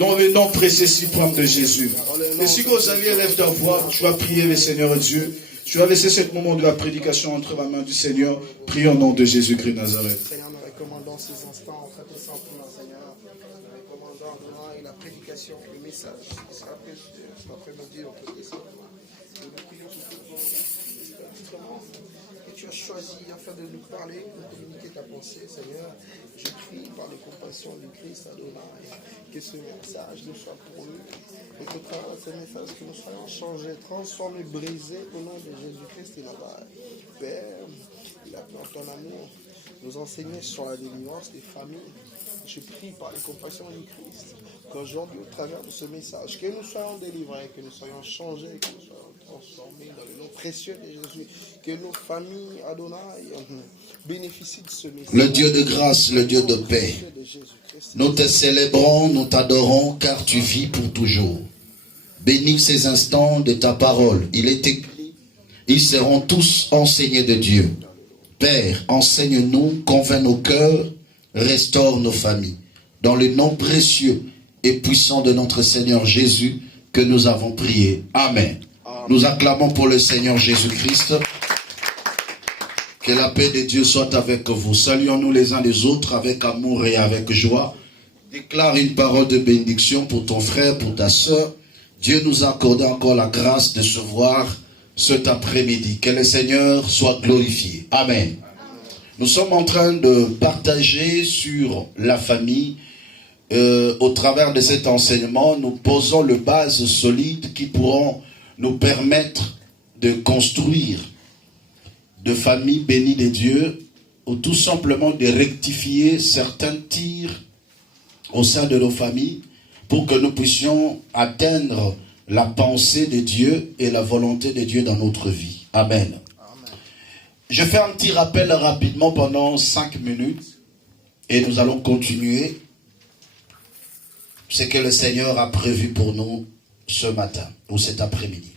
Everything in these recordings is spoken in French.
Dans le nom précieux suprême de Jésus. Et si vous allez lève ta voix, tu vas prier le Seigneur Dieu. Tu vas laisser ce moment de la prédication entre la main du Seigneur. Prions au nom de Jésus-Christ de Nazareth. Seigneur, nous recommandons ces instants en te simplement, Seigneur. Nous recommandons la prédication, le message qui sera présenté cet après-midi en te simplement. Nous prions tout que tu as choisi afin de nous parler, de communiquer ta pensée, Seigneur. Je prie par les compassions du Christ Adonai que ce message nous soit pour eux et que par ce message que nous soyons changés, transformés, brisés au nom de Jésus-Christ et Nazareth. Père, il a dans ton amour nous enseigner sur la délivrance des familles. Je prie par les compassions du Christ qu'aujourd'hui, au travers de ce message, que nous soyons délivrés, que nous soyons changés, que nous soyons transformés dans le nom précieux de Jésus, que nos familles, Adonai, bénéficient de ce message. Le Dieu de grâce, le Dieu de paix, nous te célébrons, nous t'adorons, car tu vis pour toujours. Bénis ces instants de ta parole. Il est écrit, ils seront tous enseignés de Dieu. Père, enseigne-nous, convainc nos cœurs, restaure nos familles. Dans le nom précieux et puissant de notre Seigneur Jésus que nous avons prié. Amen. Nous acclamons pour le Seigneur Jésus-Christ. Que la paix de Dieu soit avec vous. Saluons-nous les uns les autres avec amour et avec joie. Déclare une parole de bénédiction pour ton frère, pour ta sœur. Dieu nous a accordé encore la grâce de se voir cet après-midi. Que le Seigneur soit glorifié. Amen. Nous sommes en train de partager sur la famille. Au travers de cet enseignement, nous posons les bases solides qui pourront nous permettre de construire de familles bénies de Dieu, ou tout simplement de rectifier certains tirs au sein de nos familles pour que nous puissions atteindre la pensée de Dieu et la volonté de Dieu dans notre vie. Amen. Je fais un petit rappel rapidement pendant 5 minutes et nous allons continuer ce que le Seigneur a prévu pour nous ce matin ou cet après-midi.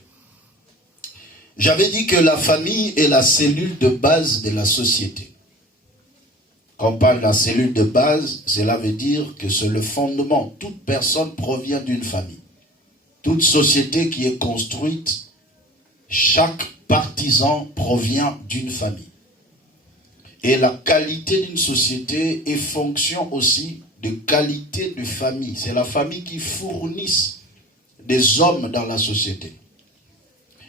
J'avais dit que la famille est la cellule de base de la société. Quand on parle de la cellule de base, cela veut dire que c'est le fondement. Toute personne provient d'une famille. Toute société qui est construite, chaque partisan provient d'une famille. Et la qualité d'une société est fonction aussi de qualité de famille. C'est la famille qui fournit des hommes dans la société.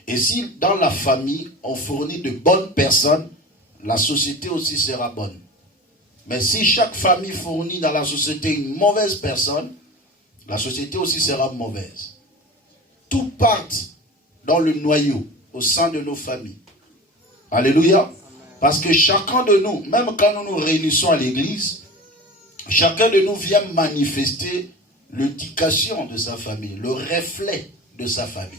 Et si dans la famille, on fournit de bonnes personnes, la société aussi sera bonne. Mais si chaque famille fournit dans la société une mauvaise personne, la société aussi sera mauvaise. Tout part dans le noyau, au sein de nos familles. Alléluia. Parce que chacun de nous, même quand nous nous réunissons à l'église, chacun de nous vient manifester l'éducation de sa famille, le reflet de sa famille.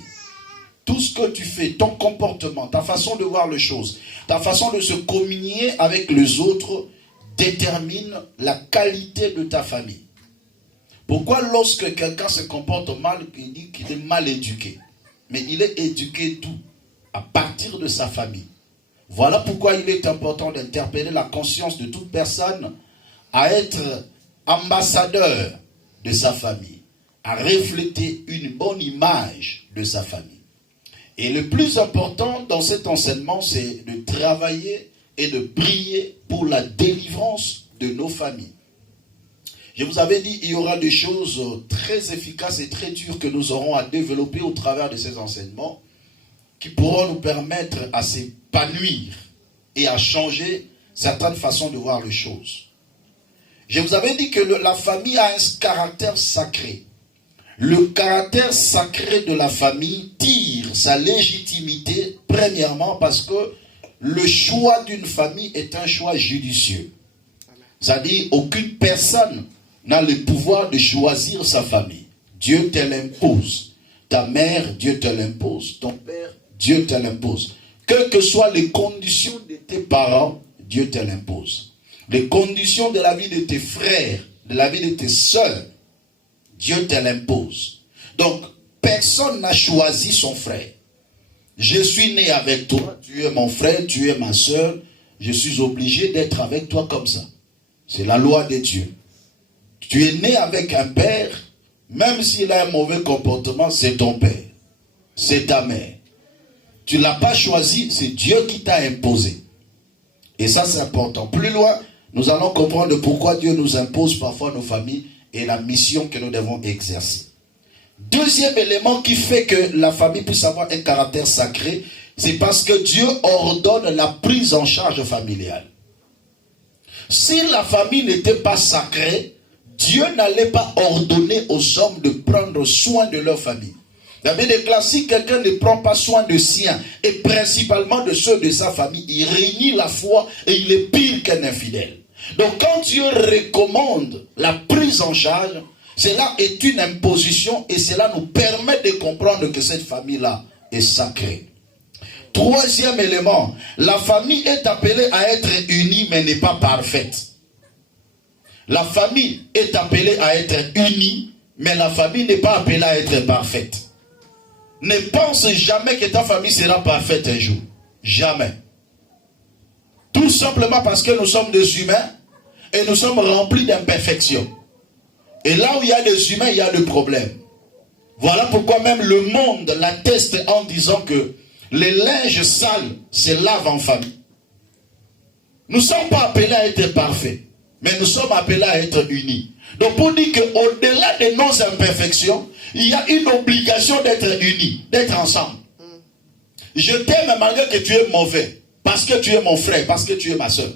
Tout ce que tu fais, ton comportement, ta façon de voir les choses, ta façon de se communier avec les autres détermine la qualité de ta famille. Pourquoi lorsque quelqu'un se comporte mal, il dit qu'il est mal éduqué? Mais il est éduqué d'où? À partir de sa famille. Voilà pourquoi il est important d'interpeller la conscience de toute personne à être ambassadeur de sa famille, à refléter une bonne image de sa famille. Et le plus important dans cet enseignement, c'est de travailler et de prier pour la délivrance de nos familles. Je vous avais dit, il y aura des choses très efficaces et très dures que nous aurons à développer au travers de ces enseignements qui pourront nous permettre à s'épanouir et à changer certaines façons de voir les choses. Je vous avais dit que la famille a un caractère sacré. Le caractère sacré de la famille tire sa légitimité, premièrement, parce que le choix d'une famille est un choix judicieux. C'est-à-dire, aucune personne n'a le pouvoir de choisir sa famille. Dieu te l'impose. Ta mère, Dieu te l'impose. Ton père, Dieu te l'impose. Quelles que soient les conditions de tes parents, Dieu te l'impose. Les conditions de la vie de tes frères, de la vie de tes sœurs, Dieu te l'impose. Donc, personne n'a choisi son frère. Je suis né avec toi, tu es mon frère, tu es ma sœur, je suis obligé d'être avec toi comme ça. C'est la loi de Dieu. Tu es né avec un père, Même s'il a un mauvais comportement, c'est ton père. C'est ta mère. Tu ne l'as pas choisi, c'est Dieu qui t'a imposé. Et ça, c'est important. Plus loin, nous allons comprendre pourquoi Dieu nous impose parfois nos familles et la mission que nous devons exercer. Deuxième élément qui fait que la famille puisse avoir un caractère sacré, c'est parce que Dieu ordonne la prise en charge familiale. Si la famille n'était pas sacrée, Dieu n'allait pas ordonner aux hommes de prendre soin de leur famille. Il y avait des classiques, quelqu'un ne prend pas soin de sien, et principalement de ceux de sa famille, il réunit la foi et il est pire qu'un infidèle. Donc quand Dieu recommande la prise en charge, cela est une imposition et cela nous permet de comprendre que cette famille-là est sacrée. Troisième élément, la famille est appelée à être unie mais n'est pas parfaite. La famille est appelée à être unie, mais la famille n'est pas appelée à être parfaite. Ne pense jamais que ta famille sera parfaite un jour. Jamais. Tout simplement parce que nous sommes des humains et nous sommes remplis d'imperfections. Et là où il y a des humains, il y a des problèmes. Voilà pourquoi même le monde l'atteste en disant que les linges sales se lavent en famille. Nous ne sommes pas appelés à être parfaits, mais nous sommes appelés à être unis. Donc pour dire qu'au-delà de nos imperfections, il y a une obligation d'être unis, d'être ensemble. Je t'aime malgré que tu es mauvais, parce que tu es mon frère, parce que tu es ma soeur.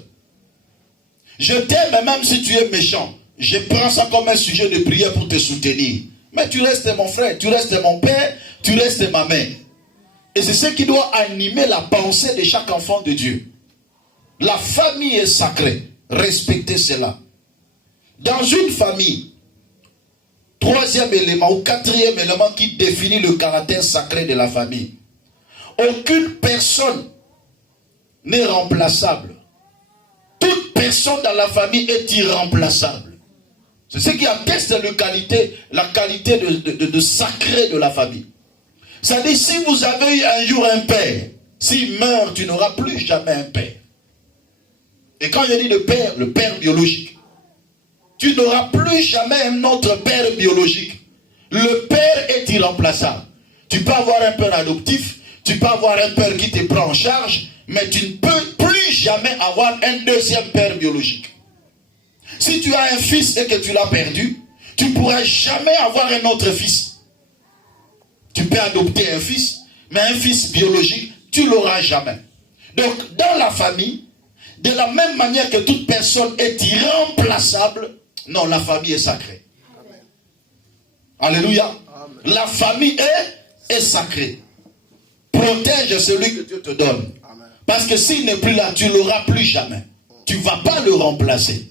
Je t'aime même si tu es méchant. Je prends ça comme un sujet de prière pour te soutenir. Mais tu restes mon frère, tu restes mon père, tu restes ma mère. Et c'est ce qui doit animer la pensée de chaque enfant de Dieu. La famille est sacrée. Respectez cela. Dans une famille, troisième élément ou quatrième élément qui définit le caractère sacré de la famille. Aucune personne n'est remplaçable. Toute personne dans la famille est irremplaçable. C'est ce qui atteste la qualité de sacré de la famille. C'est-à-dire, si vous avez eu un jour un père, s'il meurt, tu n'auras plus jamais un père. Et quand je dis le père biologique, tu n'auras plus jamais un autre père biologique. Le père est irremplaçable. Tu peux avoir un père adoptif, tu peux avoir un père qui te prend en charge, mais tu ne peux plus jamais avoir un deuxième père biologique. Si tu as un fils et que tu l'as perdu, tu ne pourras jamais avoir un autre fils. Tu peux adopter un fils, mais un fils biologique, tu ne l'auras jamais. Donc, dans la famille, de la même manière que toute personne est irremplaçable, non, la famille est sacrée. Amen. Alléluia. Amen. La famille est sacrée. Protège celui que Dieu te donne. Amen. Parce que s'il n'est plus là, tu ne l'auras plus jamais. Tu ne vas pas le remplacer.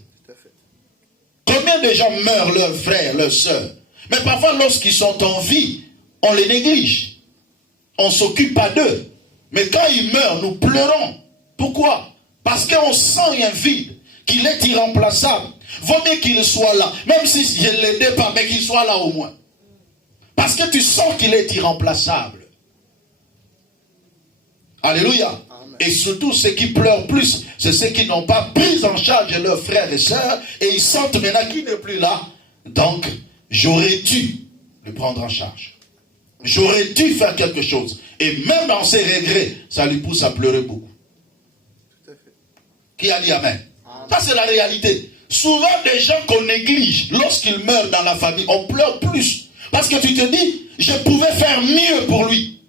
Combien de gens meurent, leurs frères, leurs sœurs? Mais parfois, lorsqu'ils sont en vie, on les néglige. On ne s'occupe pas d'eux. Mais quand ils meurent, nous pleurons. Pourquoi? Parce qu'on sent un vide, qu'il est irremplaçable. Vaut mieux qu'il soit là, même si je ne l'aidais pas, mais qu'il soit là au moins. Parce que tu sens qu'il est irremplaçable. Alléluia. Amen. Et surtout, ceux qui pleurent plus, c'est ceux qui n'ont pas pris en charge leurs frères et sœurs, et ils sentent maintenant qu'il n'est plus là. Donc, j'aurais dû le prendre en charge. J'aurais dû faire quelque chose. Et même dans ses regrets, ça lui pousse à pleurer beaucoup. Qui a dit amen? Amen. Ça, c'est la réalité. Souvent, des gens qu'on néglige, lorsqu'ils meurent dans la famille, on pleure plus. Parce que tu te dis, je pouvais faire mieux pour lui.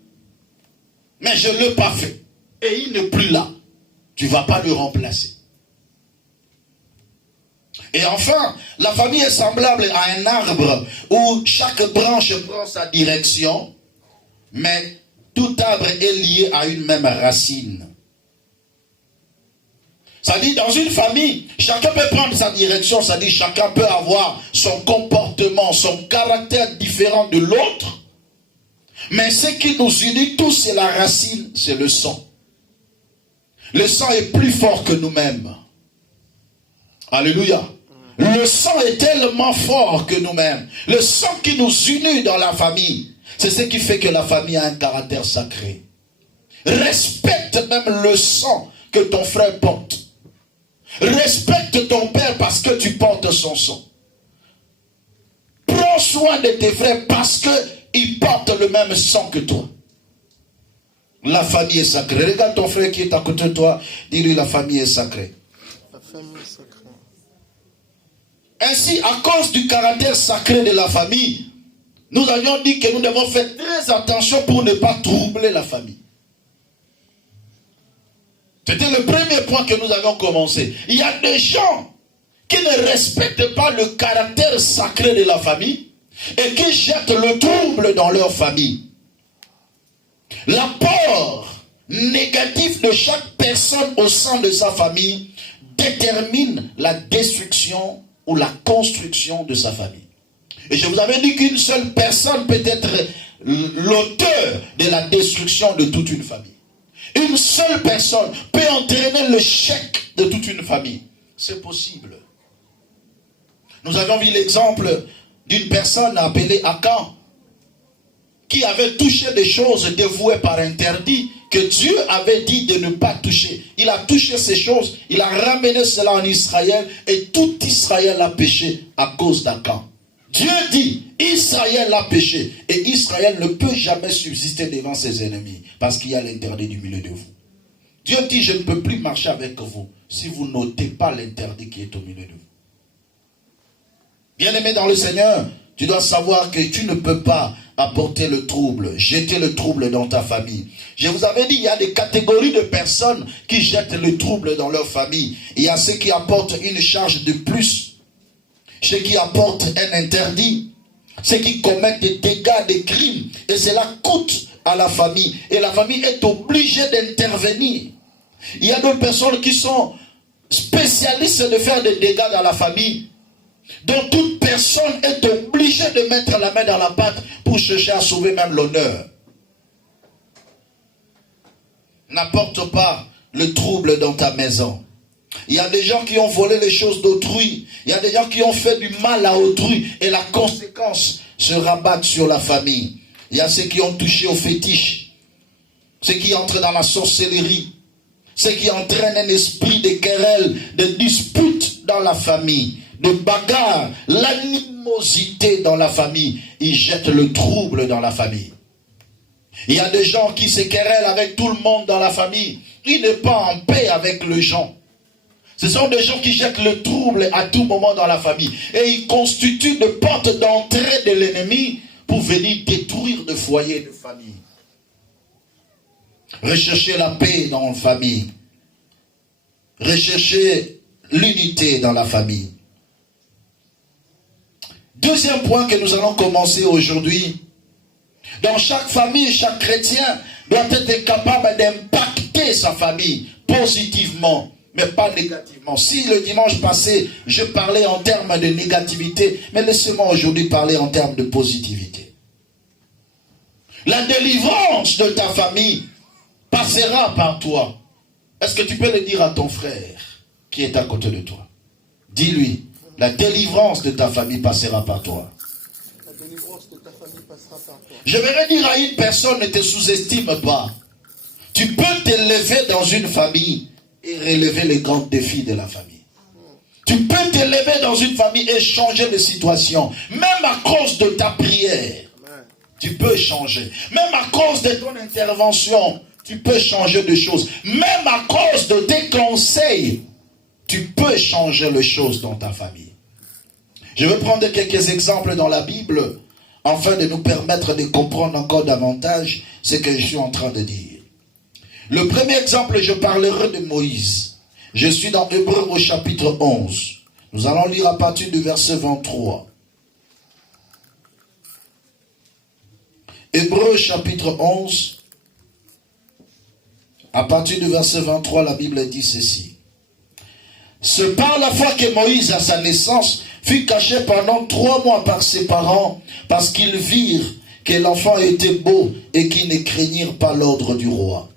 Mais je ne l'ai pas fait. Et il n'est plus là. Tu ne vas pas le remplacer. Et enfin, la famille est semblable à un arbre où chaque branche prend sa direction, mais tout arbre est lié à une même racine. C'est-à-dire, dans une famille, chacun peut prendre sa direction, c'est-à-dire chacun peut avoir son comportement, son caractère différent de l'autre. Mais ce qui nous unit tous, c'est la racine, c'est le sang. Le sang est plus fort que nous-mêmes. Alléluia. Le sang est tellement fort que nous-mêmes. Le sang qui nous unit dans la famille, c'est ce qui fait que la famille a un caractère sacré. Respecte même le sang que ton frère porte. Respecte ton père parce que tu portes son sang. Prends soin de tes frères parce qu'ils portent le même sang que toi. La famille est sacrée. Regarde ton frère qui est à côté de toi. Dis-lui, la famille est sacrée. La famille est sacrée. Ainsi, à cause du caractère sacré de la famille, nous avions dit que nous devons faire très attention pour ne pas troubler la famille. C'était le premier point que nous avions commencé. Il y a des gens qui ne respectent pas le caractère sacré de la famille et qui jettent le trouble dans leur famille. L'apport négatif de chaque personne au sein de sa famille détermine la destruction ou la construction de sa famille. Et je vous avais dit qu'une seule personne peut être l'auteur de la destruction de toute une famille. Une seule personne peut entraîner le chèque de toute une famille. C'est possible. Nous avons vu l'exemple d'une personne appelée Akan qui avait touché des choses dévouées par interdit que Dieu avait dit de ne pas toucher. Il a touché ces choses, il a ramené cela en Israël et tout Israël a péché à cause d'Akan. Dieu dit, Israël a péché et Israël ne peut jamais subsister devant ses ennemis parce qu'il y a l'interdit du milieu de vous. Dieu dit, je ne peux plus marcher avec vous si vous n'ôtez pas l'interdit qui est au milieu de vous. Bien-aimé dans le Seigneur, tu dois savoir que tu ne peux pas apporter le trouble, jeter le trouble dans ta famille. Je vous avais dit, il y a des catégories de personnes qui jettent le trouble dans leur famille. Il y a ceux qui apportent une charge de plus, ceux qui apportent un interdit, ceux qui commettent des dégâts, des crimes, et cela coûte à la famille. Et la famille est obligée d'intervenir. Il y a d'autres personnes qui sont spécialistes de faire des dégâts dans la famille, dont toute personne est obligée de mettre la main dans la pâte pour chercher à sauver même l'honneur. N'apporte pas le trouble dans ta maison. Il y a des gens qui ont volé les choses d'autrui. Il y a des gens qui ont fait du mal à autrui. Et la conséquence se rabat sur la famille. Il y a ceux qui ont touché au fétiche. Ceux qui entrent dans la sorcellerie. Ceux qui entraînent un esprit de querelle, de dispute dans la famille, de bagarre, l'animosité dans la famille. Ils jettent le trouble dans la famille. Il y a des gens qui se querellent avec tout le monde dans la famille. Ils ne sont pas en paix avec les gens. Ce sont des gens qui jettent le trouble à tout moment dans la famille. Et ils constituent de portes d'entrée de l'ennemi pour venir détruire de foyers de famille. Recherchez la paix dans la famille. Recherchez l'unité dans la famille. Deuxième point que nous allons commencer aujourd'hui. Dans chaque famille, chaque chrétien doit être capable d'impacter sa famille positivement, mais pas négativement. Si le dimanche passé, je parlais en termes de négativité, mais laissez-moi aujourd'hui parler en termes de positivité. La délivrance de ta famille passera par toi. Est-ce que tu peux le dire à ton frère qui est à côté de toi? Dis-lui, la délivrance de ta famille passera par toi. La délivrance de ta famille passera par toi. Je vais dire à une personne, ne te sous-estime pas. Tu peux t'élever dans une famille et relever les grands défis de la famille. Tu peux t'élever dans une famille et changer de situation. Même à cause de ta prière, tu peux changer. Même à cause de ton intervention, tu peux changer de choses. Même à cause de tes conseils, tu peux changer les choses dans ta famille. Je vais prendre quelques exemples dans la Bible afin de nous permettre de comprendre encore davantage ce que je suis en train de dire. Le premier exemple, je parlerai de Moïse. Je suis dans Hébreux au chapitre 11. Nous allons lire à partir du verset 23. Hébreux chapitre 11. À partir du verset 23, la Bible dit ceci. C'est par la foi que Moïse, à sa naissance, fut caché pendant 3 mois par ses parents, parce qu'ils virent que l'enfant était beau et qu'ils ne craignirent pas l'ordre du roi.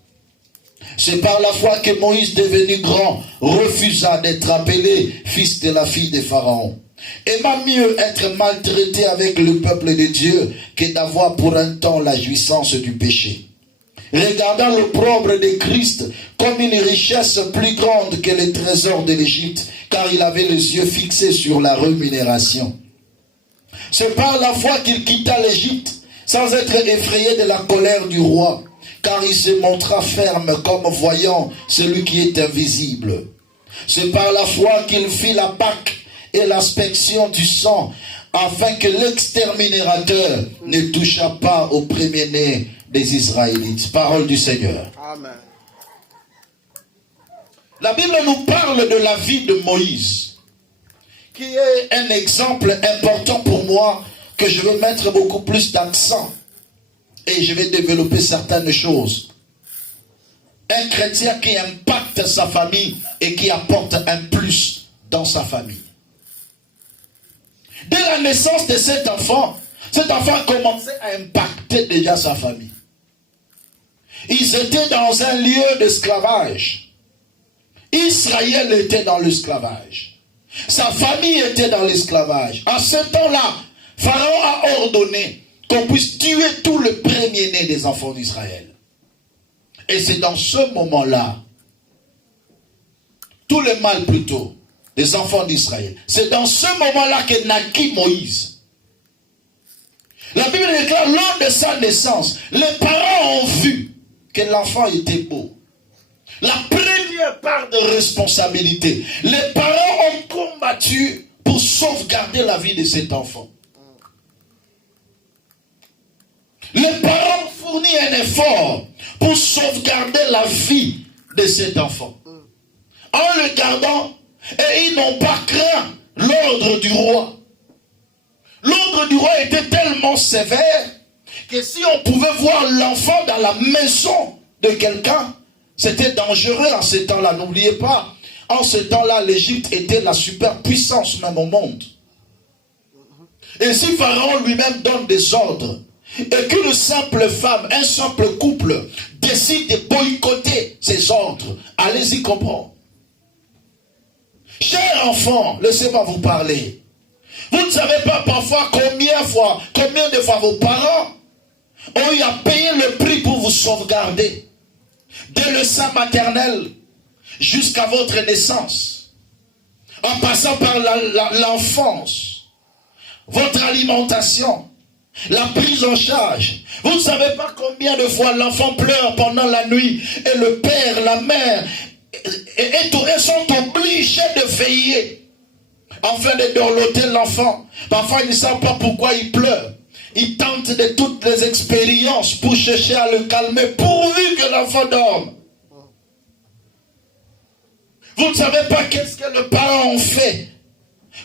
C'est par la foi que Moïse, devenu grand, refusa d'être appelé fils de la fille de Pharaon. Aima mieux être maltraité avec le peuple de Dieu que d'avoir pour un temps la jouissance du péché. Regardant l'opprobre de Christ comme une richesse plus grande que les trésors de l'Égypte, car il avait les yeux fixés sur la rémunération. C'est par la foi qu'il quitta l'Égypte, sans être effrayé de la colère du roi, car il se montra ferme comme voyant celui qui est invisible. C'est par la foi qu'il fit la Pâque et l'inspection du sang, afin que l'exterminateur ne touchât pas au premier-né des Israélites. Parole du Seigneur. Amen. La Bible nous parle de la vie de Moïse, qui est un exemple important pour moi, que je veux mettre beaucoup plus d'accent. Et je vais développer certaines choses. Un chrétien qui impacte sa famille et qui apporte un plus dans sa famille. Dès la naissance de cet enfant commençait à impacter déjà sa famille. Ils étaient dans un lieu d'esclavage. Israël était dans l'esclavage. Sa famille était dans l'esclavage. En ce temps-là, Pharaon a ordonné qu'on puisse tuer tout le premier-né des enfants d'Israël. Et c'est dans ce moment-là, tout le mal plutôt, des enfants d'Israël, c'est dans ce moment-là que naquit Moïse. La Bible déclare, lors de sa naissance, les parents ont vu que l'enfant était beau. La première part de responsabilité, les parents ont combattu pour sauvegarder la vie de cet enfant. Les parents ont fourni un effort pour sauvegarder la vie de cet enfant. En le gardant, et ils n'ont pas craint l'ordre du roi. L'ordre du roi était tellement sévère que si on pouvait voir l'enfant dans la maison de quelqu'un, c'était dangereux en ce temps-là. N'oubliez pas, en ce temps-là, l'Égypte était la superpuissance même au monde. Et si Pharaon lui-même donne des ordres, et qu'une simple femme, un simple couple décide de boycotter ces ordres, allez-y comprendre. Chers enfants, laissez-moi vous parler. Vous ne savez pas parfois combien de fois vos parents ont eu à payer le prix pour vous sauvegarder. Dès le sein maternel jusqu'à votre naissance. En passant par l'enfance, votre alimentation, la prise en charge. Vous ne savez pas combien de fois l'enfant pleure pendant la nuit et le père, la mère et sont obligés de veiller afin de dorloter l'enfant. Parfois ils ne savent pas pourquoi il pleure. Ils tentent de toutes les expériences pour chercher à le calmer pourvu que l'enfant dorme. Vous ne savez pas qu'est-ce que les parents ont fait.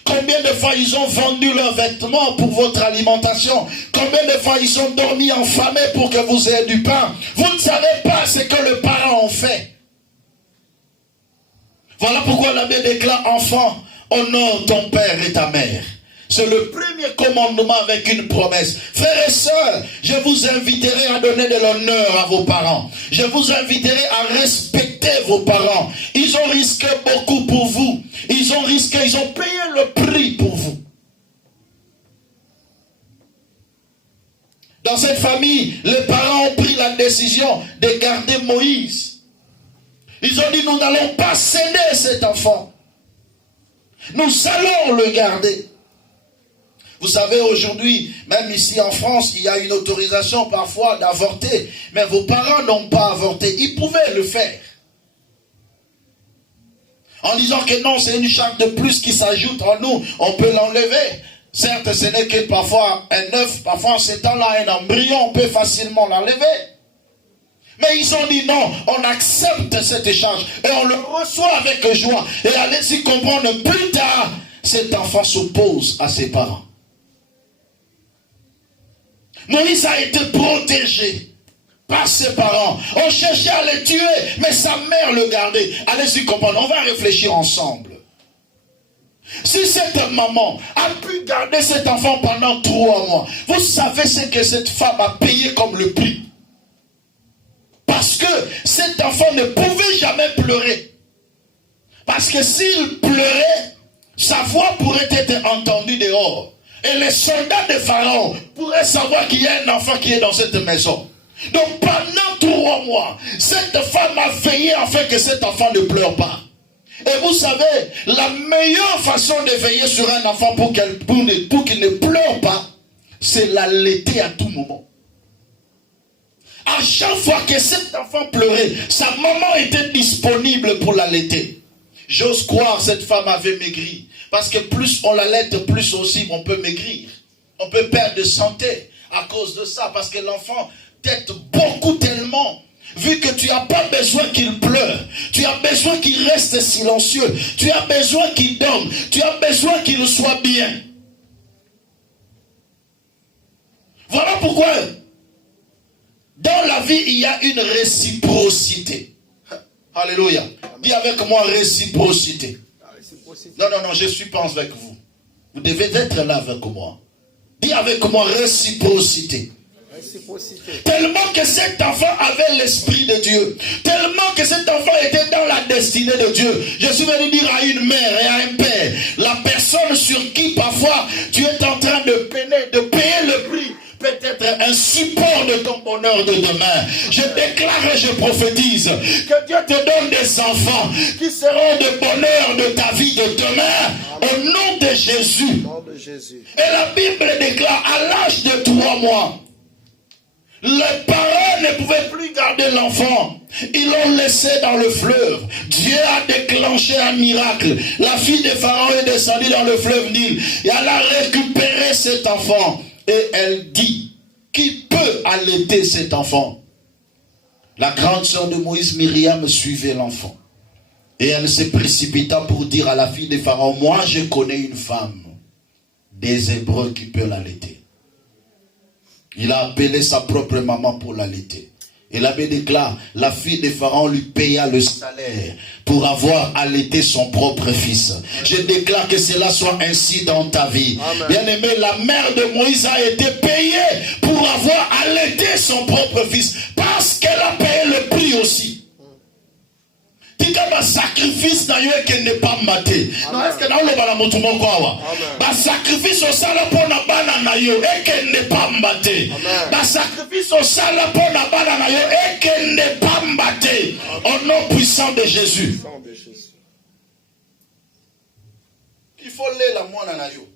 Combien de fois ils ont vendu leurs vêtements pour votre alimentation. Combien de fois ils ont dormi affamés pour que vous ayez du pain. Vous ne savez pas ce que les parents ont fait. Voilà pourquoi la Bible déclare, enfant, honore ton père et ta mère. C'est le premier commandement avec une promesse. Frères et sœurs, je vous inviterai à donner de l'honneur à vos parents. Je vous inviterai à respecter vos parents. Ils ont risqué beaucoup pour vous. Ils ont payé le prix pour vous. Dans cette famille, les parents ont pris la décision de garder Moïse. Ils ont dit, nous n'allons pas céder cet enfant. Nous allons le garder. Vous savez, aujourd'hui, même ici en France, il y a une autorisation parfois d'avorter. Mais vos parents n'ont pas avorté. Ils pouvaient le faire. En disant que non, c'est une charge de plus qui s'ajoute en nous. On peut l'enlever. Certes, ce n'est que parfois un œuf. Parfois, en ce temps-là, un embryon, on peut facilement l'enlever. Mais ils ont dit non, on accepte cet échange. Et on le reçoit avec joie. Et allez-y comprendre, plus tard, cet enfant s'oppose à ses parents. Moïse a été protégé par ses parents. On cherchait à le tuer, mais sa mère le gardait. Allez-y comprendre, on va réfléchir ensemble. Si cette maman a pu garder cet enfant pendant 3 mois, vous savez ce que cette femme a payé comme le prix. Parce que cet enfant ne pouvait jamais pleurer. Parce que s'il pleurait, sa voix pourrait être entendue dehors. Et les soldats de Pharaon pourraient savoir qu'il y a un enfant qui est dans cette maison. Donc pendant 3 mois, cette femme a veillé afin que cet enfant ne pleure pas. Et vous savez, la meilleure façon de veiller sur un enfant pour qu'il ne pleure pas, c'est l'allaiter à tout moment. À chaque fois que cet enfant pleurait, sa maman était disponible pour l'allaiter. J'ose croire que cette femme avait maigri. Parce que plus on l'allaite, plus aussi on peut maigrir. On peut perdre de santé à cause de ça. Parce que l'enfant tète beaucoup tellement. Vu que tu n'as pas besoin qu'il pleure. Tu as besoin qu'il reste silencieux. Tu as besoin qu'il dorme. Tu as besoin qu'il soit bien. Voilà pourquoi dans la vie, il y a une réciprocité. Alléluia. Dis avec moi réciprocité. Non, je suis pas avec vous. Vous devez être là avec moi. Dis avec moi réciprocité. Tellement que cet enfant avait l'esprit de Dieu. Tellement que cet enfant était dans la destinée de Dieu. Je suis venu dire à une mère et à un père, la personne sur qui parfois tu es en train de peiner, de payer le prix, peut-être un support de ton bonheur de demain. Je déclare et je prophétise que Dieu te donne des enfants qui seront de bonheur de ta vie de demain. Au nom de Jésus. Et la Bible déclare à l'âge de 3 mois, les parents ne pouvaient plus garder l'enfant. Ils l'ont laissé dans le fleuve. Dieu a déclenché un miracle. La fille de Pharaon est descendue dans le fleuve Nil et elle a récupéré cet enfant. Et elle dit, qui peut allaiter cet enfant? La grande sœur de Moïse, Myriam, suivait l'enfant. Et elle se précipita pour dire à la fille de Pharaon, moi je connais une femme des Hébreux qui peut l'allaiter. Il a appelé sa propre maman pour l'allaiter. Et l'abbé déclare, la fille de Pharaon lui paya le salaire pour avoir allaité son propre fils. Je déclare que cela soit ainsi dans ta vie. Bien-aimé, la mère de Moïse a été payée pour avoir allaité son propre fils. Parce qu'elle a payé le prix aussi. Tika sacrifice na yo n'est pas maté. Non, est-ce que dans le bala motumo kwa ba sacrifice au sala pona bana na yo n'est pas maté. Ba sacrifice au sala pona bana na yo n'est pas maté. Au nom puissant de Jésus. Il faut lire la moine na yo.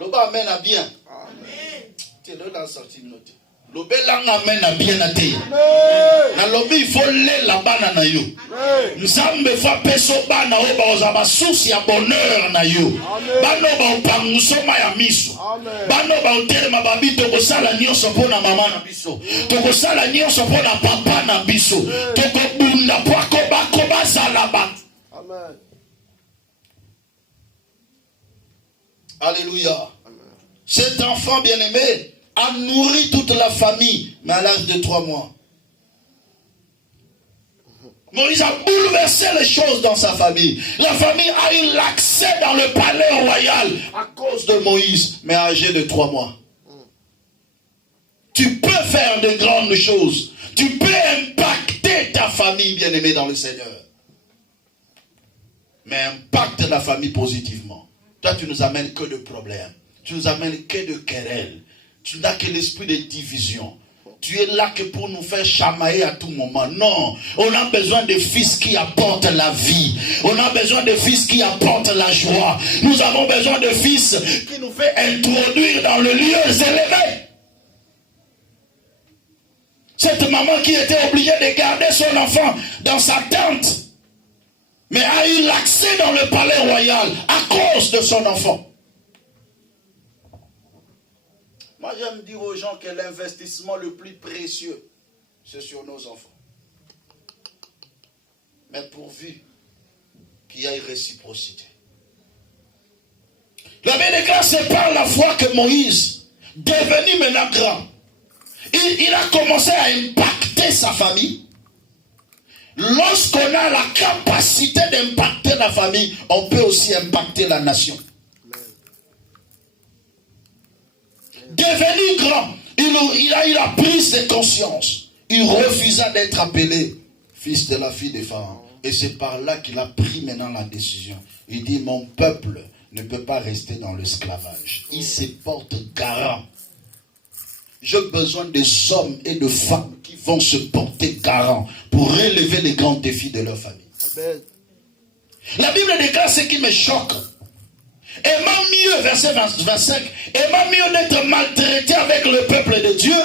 Le bas amène à bien. Amen. Tu es dans sortie note. Le belang amène à bien à te. Na lobi il faut lire la bana na yo. Nzambe fa peso bana o ba ozaba souci ya bonheur na yo. Bano ba opanguso ma ya miso. Bano ba otelema babi to kosala nyonso pona mama na biso. To kosala nyonso pona papa na biso. To kobunda pwako bako bazala ba. Amen. Alléluia. Cet enfant bien-aimé a nourri toute la famille, mais à l'âge de 3 mois. Moïse a bouleversé les choses dans sa famille. La famille a eu l'accès dans le palais royal à cause de Moïse, mais âgé de 3 mois. Tu peux faire de grandes choses. Tu peux impacter ta famille, bien-aimée dans le Seigneur. Mais impacte la famille positivement. Toi, tu nous amènes que de problèmes. Tu nous amènes que de querelles. Tu n'as que l'esprit de division. Tu es là que pour nous faire chamailler à tout moment. Non, on a besoin de fils qui apportent la vie. On a besoin de fils qui apportent la joie. Nous avons besoin de fils qui nous fait introduire dans le lieu élevé. Cette maman qui était obligée de garder son enfant dans sa tente, mais a eu l'accès dans le palais royal à cause de son enfant. Moi, j'aime dire aux gens que l'investissement le plus précieux, c'est sur nos enfants. Mais pourvu qu'il y ait réciprocité. La Bible déclare, c'est par la foi que Moïse, devenu maintenant grand, il a commencé à impacter sa famille. Lorsqu'on a la capacité d'impacter la famille, on peut aussi impacter la nation. Devenu grand, il a eu la prise de conscience. Il refusa d'être appelé fils de la fille de Pharaon. Et c'est par là qu'il a pris maintenant la décision. Il dit, mon peuple ne peut pas rester dans l'esclavage. Il se porte garant. J'ai besoin des hommes et de femmes qui vont se porter garant pour relever les grands défis de leur famille. Amen. La Bible déclare ce qui me choque. Aimant mieux, verset 25, aimant mieux d'être maltraité avec le peuple de Dieu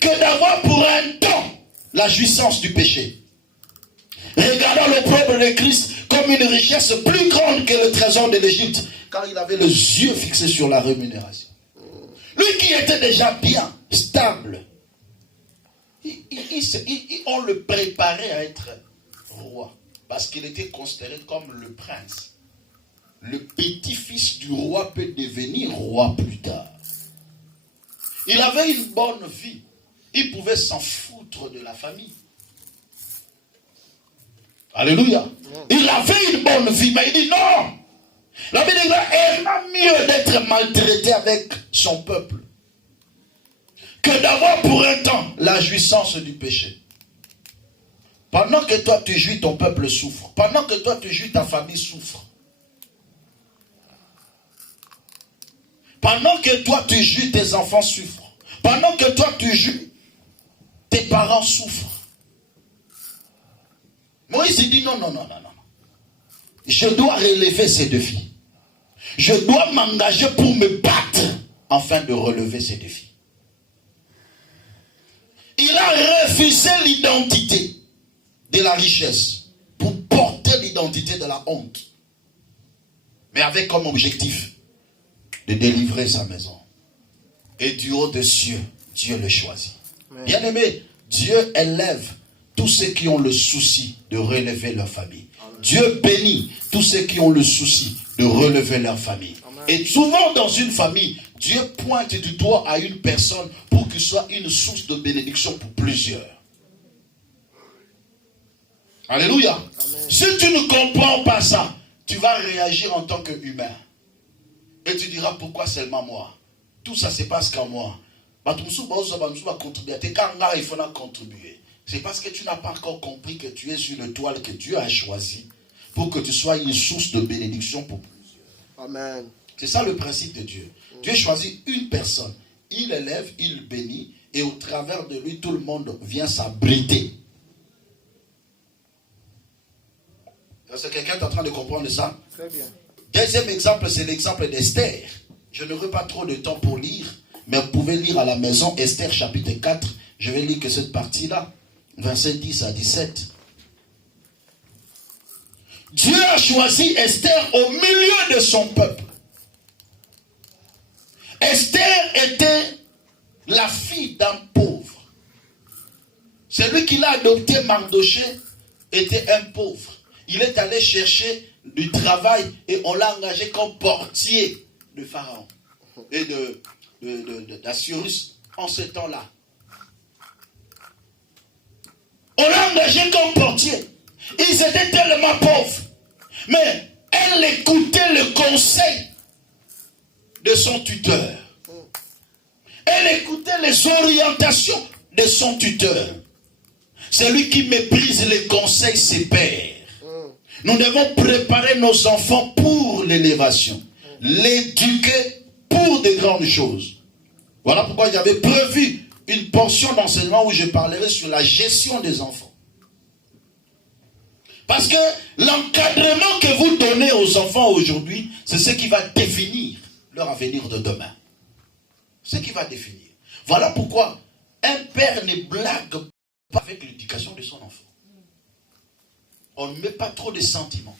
que d'avoir pour un temps la jouissance du péché. Regardons l'opprobre de Christ comme une richesse plus grande que le trésor de l'Égypte, car il avait les yeux fixés sur la rémunération. Lui qui était déjà bien, stable, on le préparait à être roi, parce qu'il était considéré comme le prince. Le petit-fils du roi peut devenir roi plus tard. Il avait une bonne vie. Il pouvait s'en foutre de la famille. Alléluia. Il avait une bonne vie, mais il dit non. La Bible dit aimant mieux d'être maltraité avec son peuple que d'avoir pour un temps la jouissance du péché. Pendant que toi tu jouis, ton peuple souffre. Pendant que toi tu jouis, ta famille souffre. Pendant que toi tu jouis, tes enfants souffrent. Pendant que toi tu jouis, tes parents souffrent. Moïse dit non. Je dois relever ces défis. Je dois m'engager pour me battre afin de relever ces défis. Il a refusé l'identité de la richesse pour porter l'identité de la honte. Mais avec comme objectif de délivrer sa maison. Et du haut des cieux, Dieu le choisit. Bien-aimé, Dieu élève tous ceux qui ont le souci de relever leur famille. Amen. Dieu bénit tous ceux qui ont le souci de relever leur famille. Amen. Et souvent dans une famille, Dieu pointe du doigt à une personne pour qu'il soit une source de bénédiction pour plusieurs. Alléluia. Amen. Si tu ne comprends pas ça, tu vas réagir en tant qu'humain. Et tu diras pourquoi seulement moi? Tout ça se passe qu'en moi. C'est parce que tu n'as pas encore compris que tu es sur le toile que Dieu a choisi pour que tu sois une source de bénédiction pour plusieurs. Amen. C'est ça le principe de Dieu. Dieu choisit une personne, il élève, il bénit, et au travers de lui, tout le monde vient s'abriter. Est-ce que quelqu'un est en train de comprendre ça? Très bien. Deuxième exemple, c'est l'exemple d'Esther. Je n'aurai pas trop de temps pour lire, mais vous pouvez lire à la maison Esther chapitre 4. Je vais lire que cette partie-là, versets 10 à 17. Dieu a choisi Esther au milieu de son peuple. Esther était la fille d'un pauvre. Celui qui l'a adopté, Mardoché, était un pauvre. Il est allé chercher du travail et on l'a engagé comme portier de Pharaon et d'Assyrus en ce temps-là. On l'a engagé comme portier. Ils étaient tellement pauvres. Mais elle écoutait le conseil de son tuteur. Elle écoutait les orientations de son tuteur. Celui qui méprise les conseils, c'est père. Nous devons préparer nos enfants pour l'élévation. L'éduquer pour de grandes choses. Voilà pourquoi j'avais prévu une portion d'enseignement où je parlerai sur la gestion des enfants. Parce que l'encadrement que vous donnez aux enfants aujourd'hui, c'est ce qui va définir leur avenir de demain. Ce qui va définir. Voilà pourquoi un père ne blague pas avec l'éducation de son enfant. On ne met pas trop de sentiments.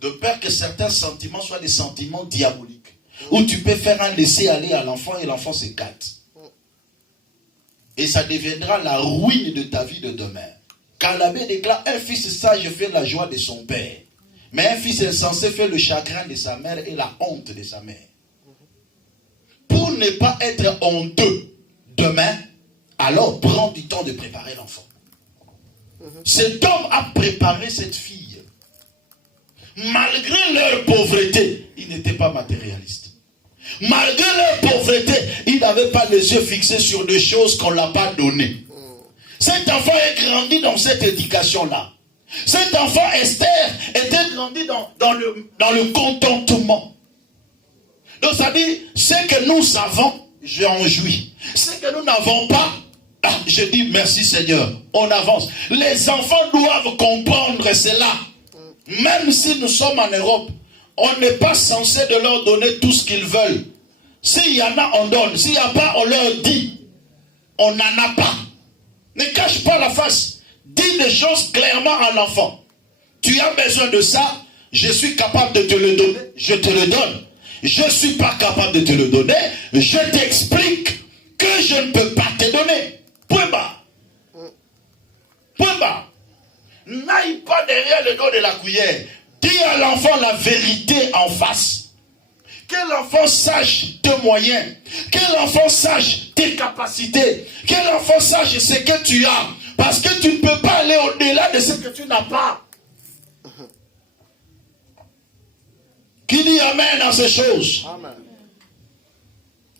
De peur que certains sentiments soient des sentiments diaboliques. Où tu peux faire un laisser-aller à l'enfant et l'enfant se gâte. Et ça deviendra la ruine de ta vie de demain. Car l'abbé déclare, un fils sage fait la joie de son père. Mais un fils insensé fait le chagrin de sa mère et la honte de sa mère. Pour ne pas être honteux demain, alors prends du temps de préparer l'enfant. Cet homme a préparé cette fille. Malgré leur pauvreté, ils n'étaient pas matérialistes. Malgré leur pauvreté, ils n'avaient pas les yeux fixés sur des choses qu'on ne l'a pas données. Cet enfant est grandi dans cette éducation-là. Cet enfant, Esther, était grandi dans le contentement. Donc ça dit, ce que nous avons, j'en jouis. Ce que nous n'avons pas, je dis merci Seigneur, on avance. Les enfants doivent comprendre cela. Même si nous sommes en Europe, on n'est pas censé de leur donner tout ce qu'ils veulent. S'il y en a, on donne. S'il n'y a pas, on leur dit. On n'en a pas. Ne cache pas la face. Dis des choses clairement à l'enfant. Tu as besoin de ça, je suis capable de te le donner, je te le donne. Je ne suis pas capable de te le donner, je t'explique que je ne peux pas te donner. Point barre. Point barre. N'aille pas derrière le dos de la cuillère. Dis à l'enfant la vérité en face. Que l'enfant sache tes moyens. Que l'enfant sache tes capacités. Que l'enfant sache ce que tu as. Parce que tu ne peux pas aller au-delà de ce que tu n'as pas. Qui dit amen dans ces choses? Amen.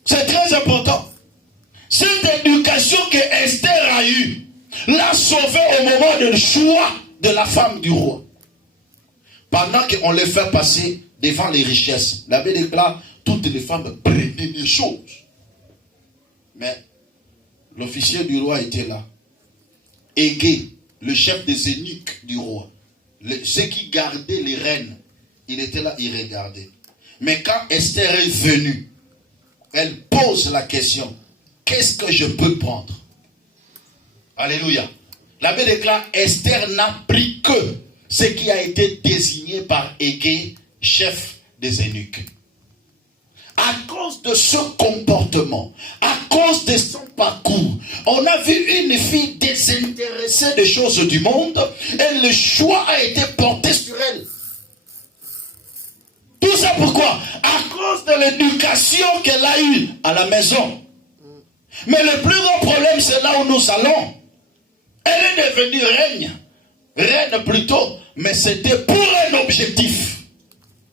C'est très important. Cette éducation que Esther a eue l'a sauvée au moment du choix de la femme du roi. Pendant qu'on les fait passer devant les richesses, la Bible déclare toutes les femmes prenaient des choses. Mais l'officier du roi était là. Égé, le chef des eunuques du roi, ceux qui gardaient les reines, il était là, il regardait. Mais quand Esther est venue, elle pose la question, qu'est-ce que je peux prendre? Alléluia. La Bible déclare, Esther n'a pris que ce qui a été désigné par Égé, chef des eunuques. À cause de ce comportement, à cause de son parcours, on a vu une fille désintéressée des choses du monde et le choix a été porté sur elle. Tout ça pourquoi? À cause de l'éducation qu'elle a eue à la maison. Mais le plus grand problème, c'est là où nous allons. Elle est devenue reine plutôt, mais c'était pour un objectif: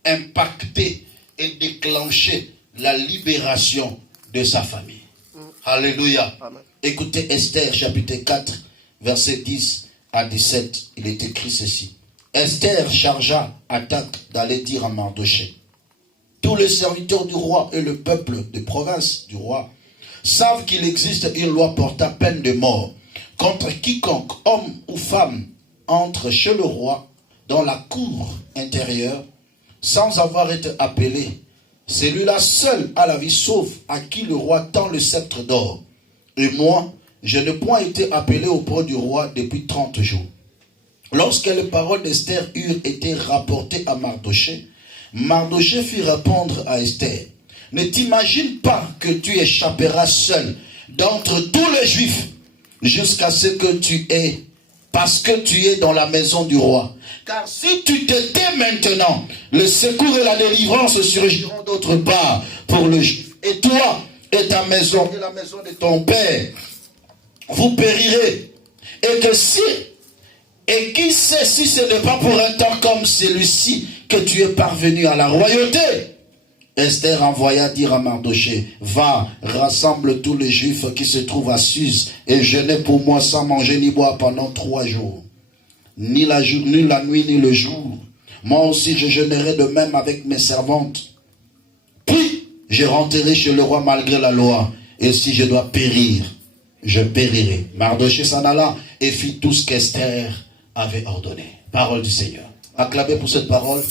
impacter et déclencher la libération de sa famille. Alléluia. Amen. Écoutez Esther chapitre 4, verset 10 à 17. Il est écrit ceci. Esther chargea Hatach d'aller dire à Mardochée: tous les serviteurs du roi et le peuple de province du roi savent qu'il existe une loi portant peine de mort contre quiconque, homme ou femme, entre chez le roi dans la cour intérieure sans avoir été appelé. Celui-là seul a la vie, sauf à qui le roi tend le sceptre d'or. Et moi, je n'ai point été appelé auprès du roi depuis 30 jours. Lorsque les paroles d'Esther eurent été rapportées à Mardochée, Mardochée fit répondre à Esther: ne t'imagine pas que tu échapperas seul d'entre tous les Juifs jusqu'à ce que tu aies, parce que tu es dans la maison du roi. Car si tu te tais maintenant, le secours et la délivrance surgiront d'autre part pour le Juif. Et toi et ta maison et la maison de ton père, vous périrez. Et qui sait si ce n'est pas pour un temps comme celui-ci que tu es parvenu à la royauté? Esther envoya dire à Mardochée: va, rassemble tous les Juifs qui se trouvent à Suse et jeûnez pour moi sans manger ni boire pendant 3 jours. Ni la nuit ni le jour. Moi aussi je jeûnerai de même avec mes servantes. Puis je rentrerai chez le roi malgré la loi. Et si je dois périr, je périrai. Mardochée s'en alla et fit tout ce qu'Esther avait ordonné. Parole du Seigneur. Acclamez pour cette parole.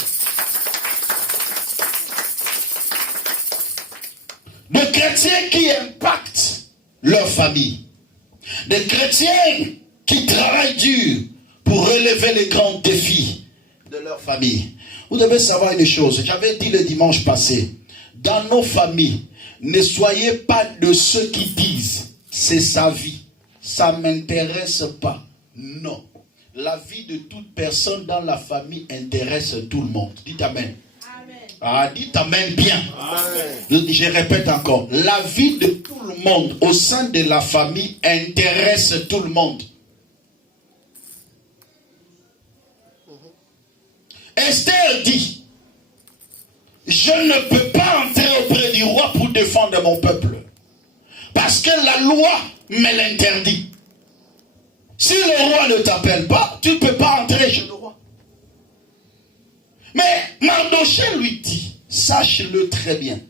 Des chrétiens qui impactent leur famille. Des chrétiens qui travaillent dur pour relever les grands défis de leur famille. Vous devez savoir une chose. J'avais dit le dimanche passé. Dans nos familles, ne soyez pas de ceux qui disent c'est sa vie. Ça ne m'intéresse pas. Non. La vie de toute personne dans la famille intéresse tout le monde. Dites amen. Ah, dites amen bien. Amen. Je répète encore. La vie de tout le monde au sein de la famille intéresse tout le monde. Esther dit: je ne peux pas entrer auprès du roi pour défendre mon peuple. Parce que la loi me l'interdit. Si le roi ne t'appelle pas, tu ne peux pas entrer chez le roi. Mais Mardochée lui dit: sache-le très bien,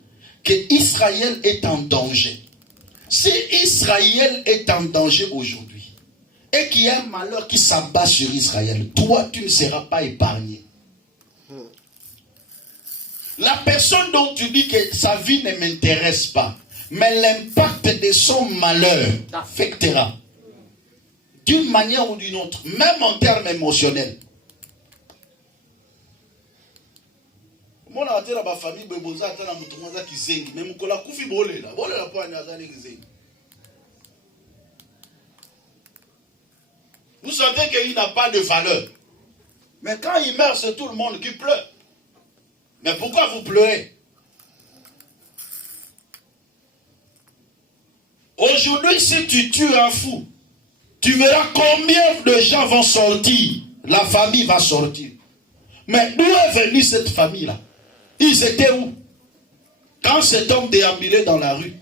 que Israël est en danger. Si Israël est en danger aujourd'hui, et qu'il y a un malheur qui s'abat sur Israël, toi tu ne seras pas épargné. La personne dont tu dis que sa vie ne m'intéresse pas, mais l'impact de son malheur t'affectera. D'une manière ou d'une autre, même en termes émotionnels. Moi, je suis dans ma famille, je suis dans ma famille, mais je suis dans ma famille. Vous sentez qu'il n'a pas de valeur. Mais quand il meurt, c'est tout le monde qui pleure. Mais pourquoi vous pleurez? Aujourd'hui, si tu tues un fou, tu verras combien de gens vont sortir. La famille va sortir. Mais d'où est venue cette famille-là? Ils étaient où? Quand cet homme déambulait dans la rue.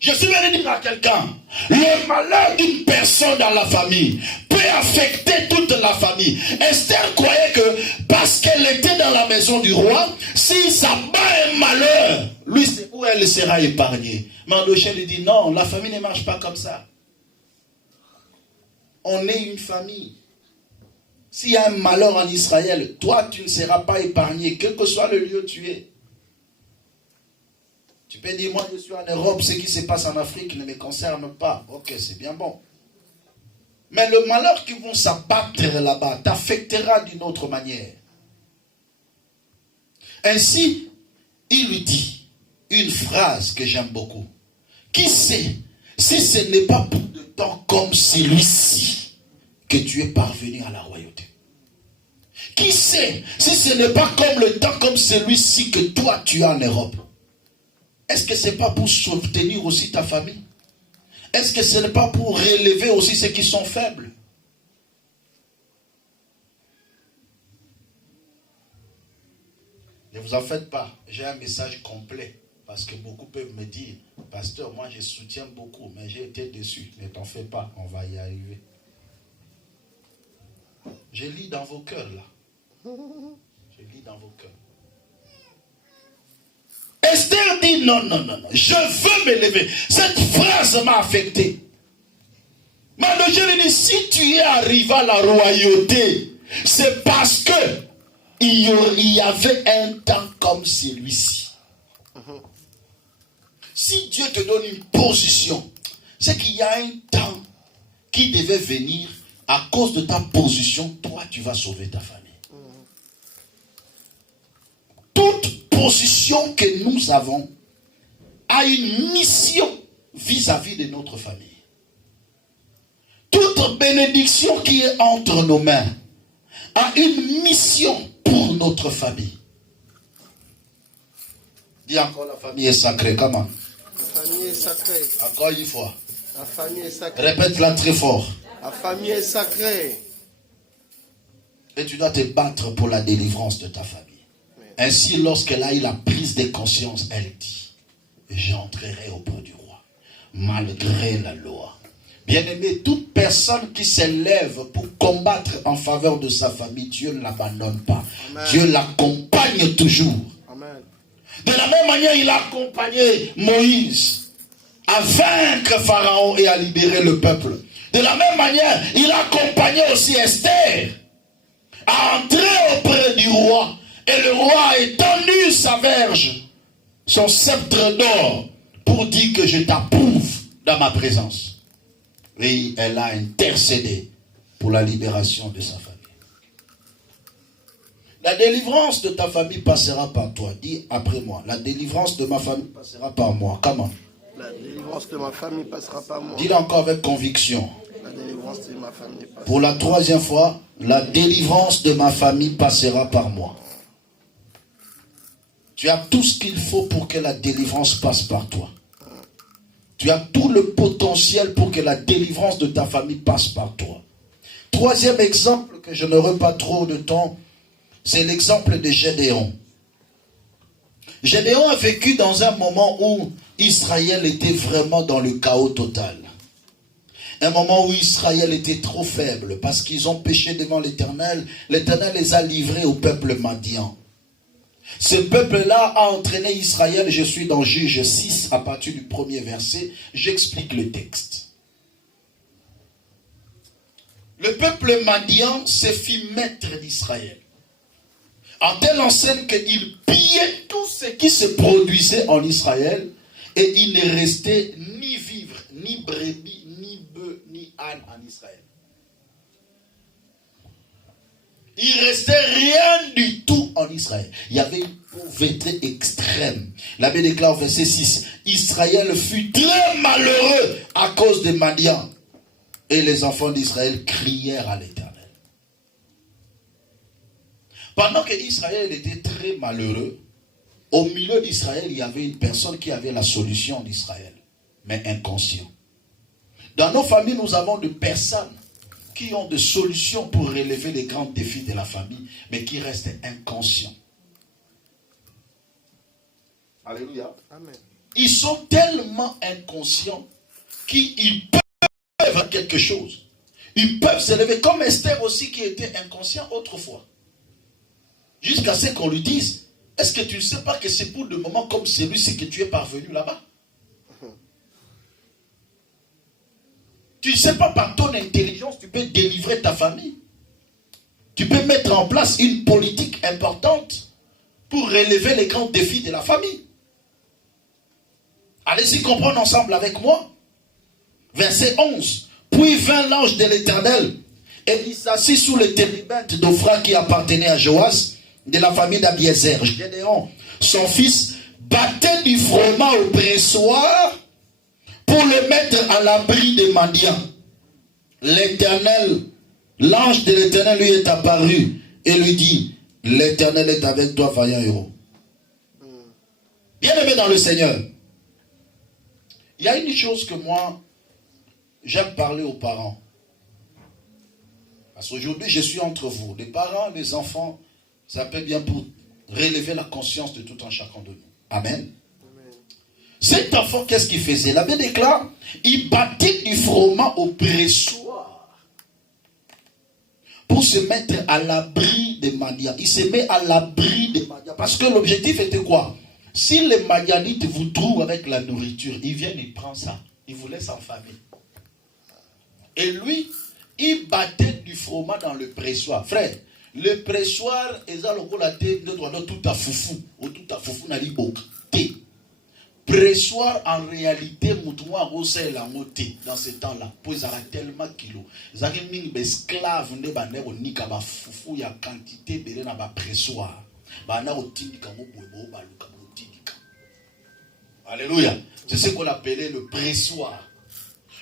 Je suis venu dire à quelqu'un, le malheur d'une personne dans la famille peut affecter toute la famille. Esther croyait que parce qu'elle était dans la maison du roi, si ça bat un malheur, lui c'est où elle sera épargnée. Mardochée lui dit non, la famille ne marche pas comme ça. On est une famille. S'il y a un malheur en Israël, toi tu ne seras pas épargné, quel que soit le lieu où tu es. Tu peux dire, moi je suis en Europe, ce qui se passe en Afrique ne me concerne pas. Ok, c'est bien bon. Mais le malheur qui vont s'abattre là-bas t'affectera d'une autre manière. Ainsi, il lui dit une phrase que j'aime beaucoup. Qui sait si ce n'est pas pour de temps comme celui-ci que tu es parvenu à la royauté? Qui sait si ce n'est pas comme le temps comme celui-ci que toi tu es en Europe? Est-ce que ce n'est pas pour soutenir aussi ta famille? Est-ce que ce n'est pas pour relever aussi ceux qui sont faibles? Ne vous en faites pas, j'ai un message complet. Parce que beaucoup peuvent me dire, pasteur, moi je soutiens beaucoup, mais j'ai été déçu. Ne t'en fais pas, on va y arriver. Je lis dans vos cœurs là. Je lis dans vos cœurs. Esther dit non, je veux me lever. Cette phrase m'a affecté. Mardochée lui dit, si tu es arrivé à la royauté, c'est parce que il y avait un temps comme celui-ci. Si Dieu te donne une position, c'est qu'il y a un temps qui devait venir à cause de ta position, toi tu vas sauver ta famille. Toute position que nous avons a une mission vis-à-vis de notre famille. Toute bénédiction qui est entre nos mains a une mission pour notre famille. Dis encore, la famille est sacrée, comment? La famille est sacrée. Encore une fois. La famille est sacrée. Répète-la très fort. La famille est sacrée. Et tu dois te battre pour la délivrance de ta famille. Ainsi, lorsqu'elle a eu la prise de conscience, elle dit, j'entrerai auprès du roi, malgré la loi. Bien-aimé, toute personne qui s'élève pour combattre en faveur de sa famille, Dieu ne l'abandonne pas. Amen. Dieu l'accompagne toujours. Amen. De la même manière, il a accompagné Moïse à vaincre Pharaon et à libérer le peuple. De la même manière, il a accompagné aussi Esther à entrer auprès du roi. Et le roi a étendu sa verge, son sceptre d'or, pour dire que je t'approuve dans ma présence. Et elle a intercédé pour la libération de sa famille. La délivrance de ta famille passera par toi. Dis après moi, la délivrance de ma famille passera par moi. Comment? La délivrance de ma famille passera par moi. Dis-le encore avec conviction. La délivrance de ma famille passera. Pour la troisième fois, la délivrance de ma famille passera par moi. Tu as tout ce qu'il faut pour que la délivrance passe par toi. Tu as tout le potentiel pour que la délivrance de ta famille passe par toi. Troisième exemple, que je n'aurai pas trop de temps, c'est l'exemple de Gédéon. Gédéon a vécu dans un moment où Israël était vraiment dans le chaos total. Un moment où Israël était trop faible parce qu'ils ont péché devant l'Éternel. L'Éternel les a livrés au peuple Madian. Ce peuple-là a entraîné Israël. Je suis dans Juge 6 à partir du premier verset. J'explique le texte. Le peuple Madian s'est fait maître d'Israël. En telle enseigne qu'il pillait tout ce qui se produisait en Israël et il ne restait ni vivre, ni brebis, ni bœufs, ni âne en Israël. Il restait rien du tout en Israël. Il y avait une pauvreté extrême. La Bible déclare au verset 6, Israël fut très malheureux à cause de Madian. Et les enfants d'Israël crièrent à l'Éternel. Pendant que Israël était très malheureux, au milieu d'Israël, il y avait une personne qui avait la solution d'Israël, mais inconscient. Dans nos familles, nous avons des personnes qui ont des solutions pour relever les grands défis de la famille, mais qui restent inconscients. Alléluia. Amen. Ils sont tellement inconscients qu'ils peuvent faire quelque chose. Ils peuvent s'élever, comme Esther aussi qui était inconscient autrefois. Jusqu'à ce qu'on lui dise, est-ce que tu ne sais pas que c'est pour des moments comme celui-ci que tu es parvenu là-bas? Tu ne sais pas, par ton intelligence, tu peux délivrer ta famille. Tu peux mettre en place une politique importante pour relever les grands défis de la famille. Allez-y comprendre ensemble avec moi. Verset 11. Puis vint l'ange de l'Éternel et il s'assit sous le térébinthe d'Ophra qui appartenait à Joas, de la famille d'Abiézer. Gédéon, son fils, battait du froment au pressoir pour le mettre à l'abri des mendiants. L'Éternel, l'ange de l'Éternel lui est apparu et lui dit, l'Éternel est avec toi, vaillant héros. Bien-aimé dans le Seigneur, il y a une chose que moi, j'aime parler aux parents. Parce qu'aujourd'hui, je suis entre vous, les parents, les enfants, ça peut bien pour relever la conscience de tout un chacun de nous. Amen. Cet enfant, qu'est-ce qu'il faisait? La Bible déclare, il battait du froment au pressoir pour se mettre à l'abri des Madianites. Il se met à l'abri des Madianites. Parce que l'objectif était quoi? Si les Madianites vous trouvent avec la nourriture, ils viennent, ils prennent ça. Ils vous laissent enfamer. Et lui, il battait du froment dans le pressoir. Frère, le pressoir, ils ont la tête de tout à foufou. Ou tout à foufou, n'a dit beaucoup. Pressoir, en réalité, moutouan rosé la moté dans ce temps-là. Pour ils auraient tellement kilos. Ils avaient mis des esclaves, des bandes, au nika, ba foufou, il y a quantité de na ba pressoir. Ba na au tindika, mo boebo, ba luka, mo tindika. Alléluia. C'est ce qu'on appelait le pressoir.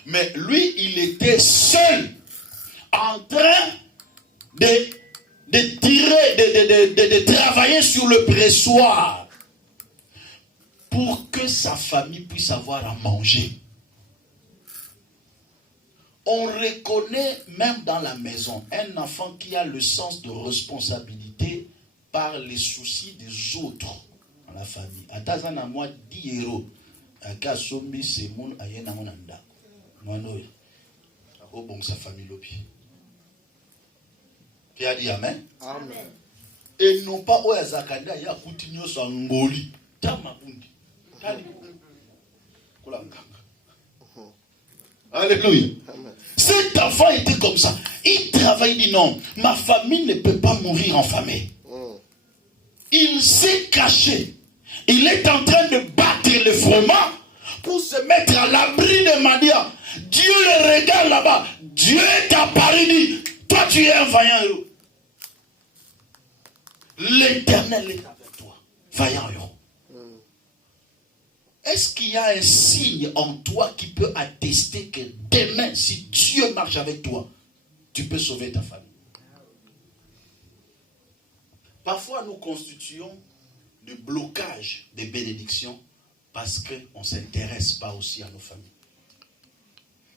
Mais lui, il était seul, en train de tirer, de travailler sur le pressoir pour que sa famille puisse avoir à manger. On reconnaît même dans la maison un enfant qui a le sens de responsabilité par les soucis des autres dans la famille. Atazana moi 10 euros. Aka sombi c'est mon ayena monanda. Manoya. Ako bon sa famille lopi. Tu as dit amen. Amen. Et non pas oya zakanda ya kutinyo sa ngoli. Tama bundi. Tali. Kula nganga. Alléluia. Cet enfant était comme ça. Il travaille, il dit non, ma famille ne peut pas mourir en famille. Il s'est caché. Il est en train de battre le froment pour se mettre à l'abri de Madia. Dieu le regarde là-bas. Dieu est apparu, dit, toi tu es un vaillant héros. L'Éternel est avec toi, vaillant héros. Est-ce qu'il y a un signe en toi qui peut attester que demain, si Dieu marche avec toi, tu peux sauver ta famille? Parfois, nous constituons des blocages des bénédictions parce qu'on ne s'intéresse pas aussi à nos familles.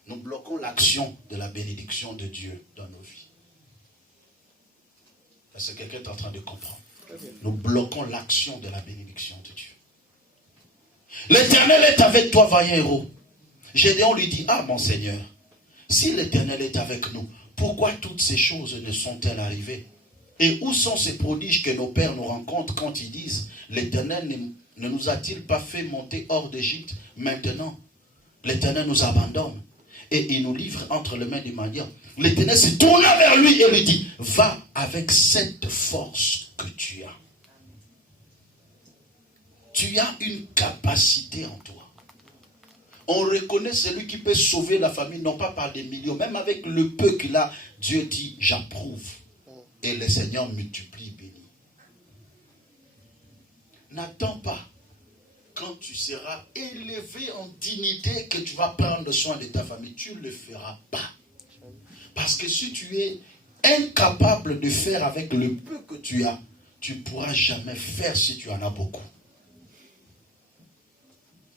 Nous bloquons l'action de la bénédiction de Dieu dans nos vies. Est-ce que quelqu'un est en train de comprendre? Nous bloquons l'action de la bénédiction de Dieu. L'Éternel est avec toi, vaillant héros. Gédéon lui dit, ah mon Seigneur, si l'Éternel est avec nous, pourquoi toutes ces choses ne sont-elles arrivées? Et où sont ces prodiges que nos pères nous rencontrent quand ils disent, l'Éternel ne nous a-t-il pas fait monter hors d'Égypte? Maintenant, l'Éternel nous abandonne. et il nous livre entre les mains des mendiants. L'Éternel se tourna vers lui et lui dit, va avec cette force que tu as. Tu as une capacité en toi. On reconnaît celui qui peut sauver la famille, non pas par des millions, même avec le peu qu'il a. Dieu dit, j'approuve. Et le Seigneur multiplie, bénit. N'attends pas, quand tu seras élevé en dignité, que tu vas prendre soin de ta famille. Tu ne le feras pas. Parce que si tu es incapable de faire avec le peu que tu as, tu ne pourras jamais faire si tu en as beaucoup.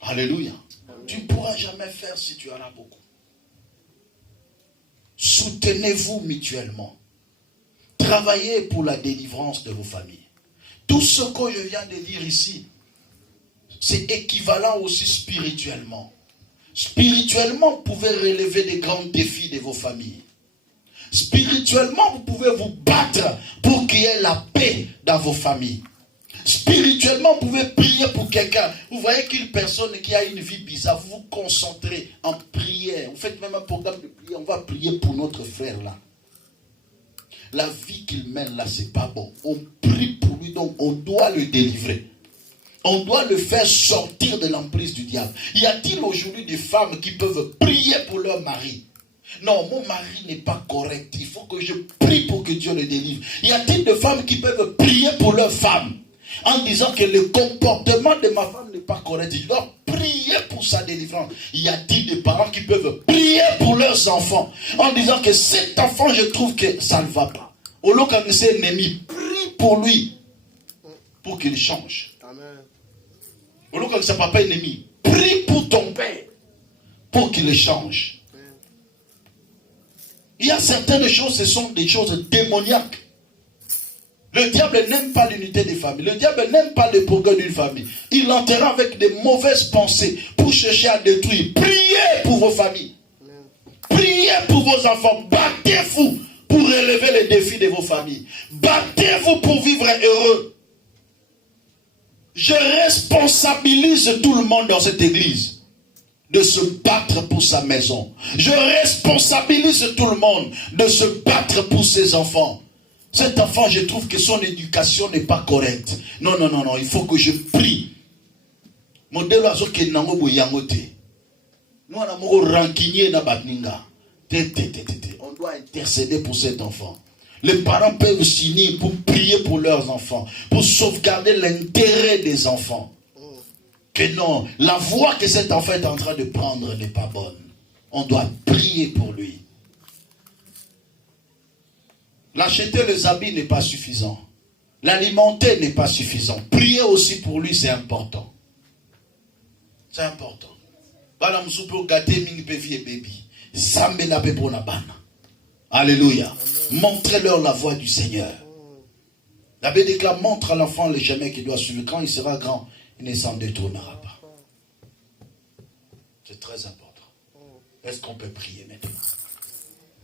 Alléluia. Tu ne pourras jamais faire si tu en as beaucoup. Soutenez-vous mutuellement. Travaillez pour la délivrance de vos familles. Tout ce que je viens de dire ici, c'est équivalent aussi spirituellement. Spirituellement, vous pouvez relever des grands défis de vos familles. Spirituellement, vous pouvez vous battre pour qu'il y ait la paix dans vos familles. Spirituellement, vous pouvez prier pour quelqu'un. Vous voyez qu'une personne qui a une vie bizarre, vous vous concentrez en prière. Vous faites même un programme de prière. On va prier pour notre frère là. La vie qu'il mène là, c'est pas bon. On prie pour lui, donc on doit le délivrer. On doit le faire sortir de l'emprise du diable. Y a-t-il aujourd'hui des femmes qui peuvent prier pour leur mari? Non, mon mari n'est pas correct. Il faut que je prie pour que Dieu le délivre. Y a-t-il des femmes qui peuvent prier pour leur femme en disant que le comportement de ma femme n'est pas correct? Je dois prier pour sa délivrance. Y a-t-il des parents qui peuvent prier pour leurs enfants en disant que cet enfant, je trouve que ça ne va pas? Au lieu qu'un ennemi, prie pour lui pour qu'il change. Amen. Au lieu que ce papa ennemi, prie pour ton père pour qu'il change. Il y a certaines choses, ce sont des choses démoniaques. Le diable n'aime pas l'unité des familles. Le diable n'aime pas le progrès d'une famille. Il entrera avec des mauvaises pensées pour chercher à détruire. Priez pour vos familles. Priez pour vos enfants. Battez-vous pour relever les défis de vos familles. Battez-vous pour vivre heureux. Je responsabilise tout le monde dans cette église de se battre pour sa maison. Je responsabilise tout le monde de se battre pour ses enfants. Cet enfant, je trouve que son éducation n'est pas correcte. Non, non, non, non, il faut que je prie. Mon déloiseau qui est nango boyangote. Nous, on a mon rancunier na batninga. On doit intercéder pour cet enfant. Les parents peuvent s'unir pour prier pour leurs enfants, pour sauvegarder l'intérêt des enfants. Que non, la voie que cet enfant est en train de prendre n'est pas bonne. On doit prier pour lui. L'acheter les habits n'est pas suffisant. L'alimenter n'est pas suffisant. Prier aussi pour lui, c'est important. C'est important. Alléluia. Montrez-leur la voie du Seigneur. La Bible déclare, montre à l'enfant le chemin qu'il doit suivre. Quand il sera grand, il ne s'en détournera pas. C'est très important. Est-ce qu'on peut prier maintenant?